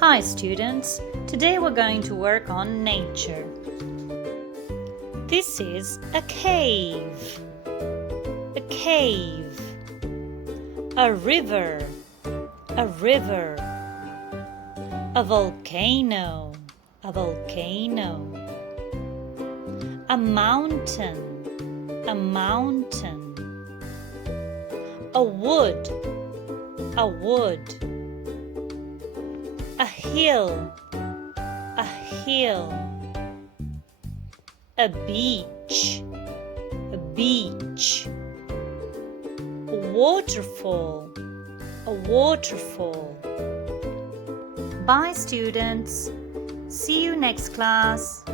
Hi students, today we're going to work on nature. This is a cave, a river, a volcano, a mountain, a wood, a hill, a beach, a waterfall. Bye students, see you next class.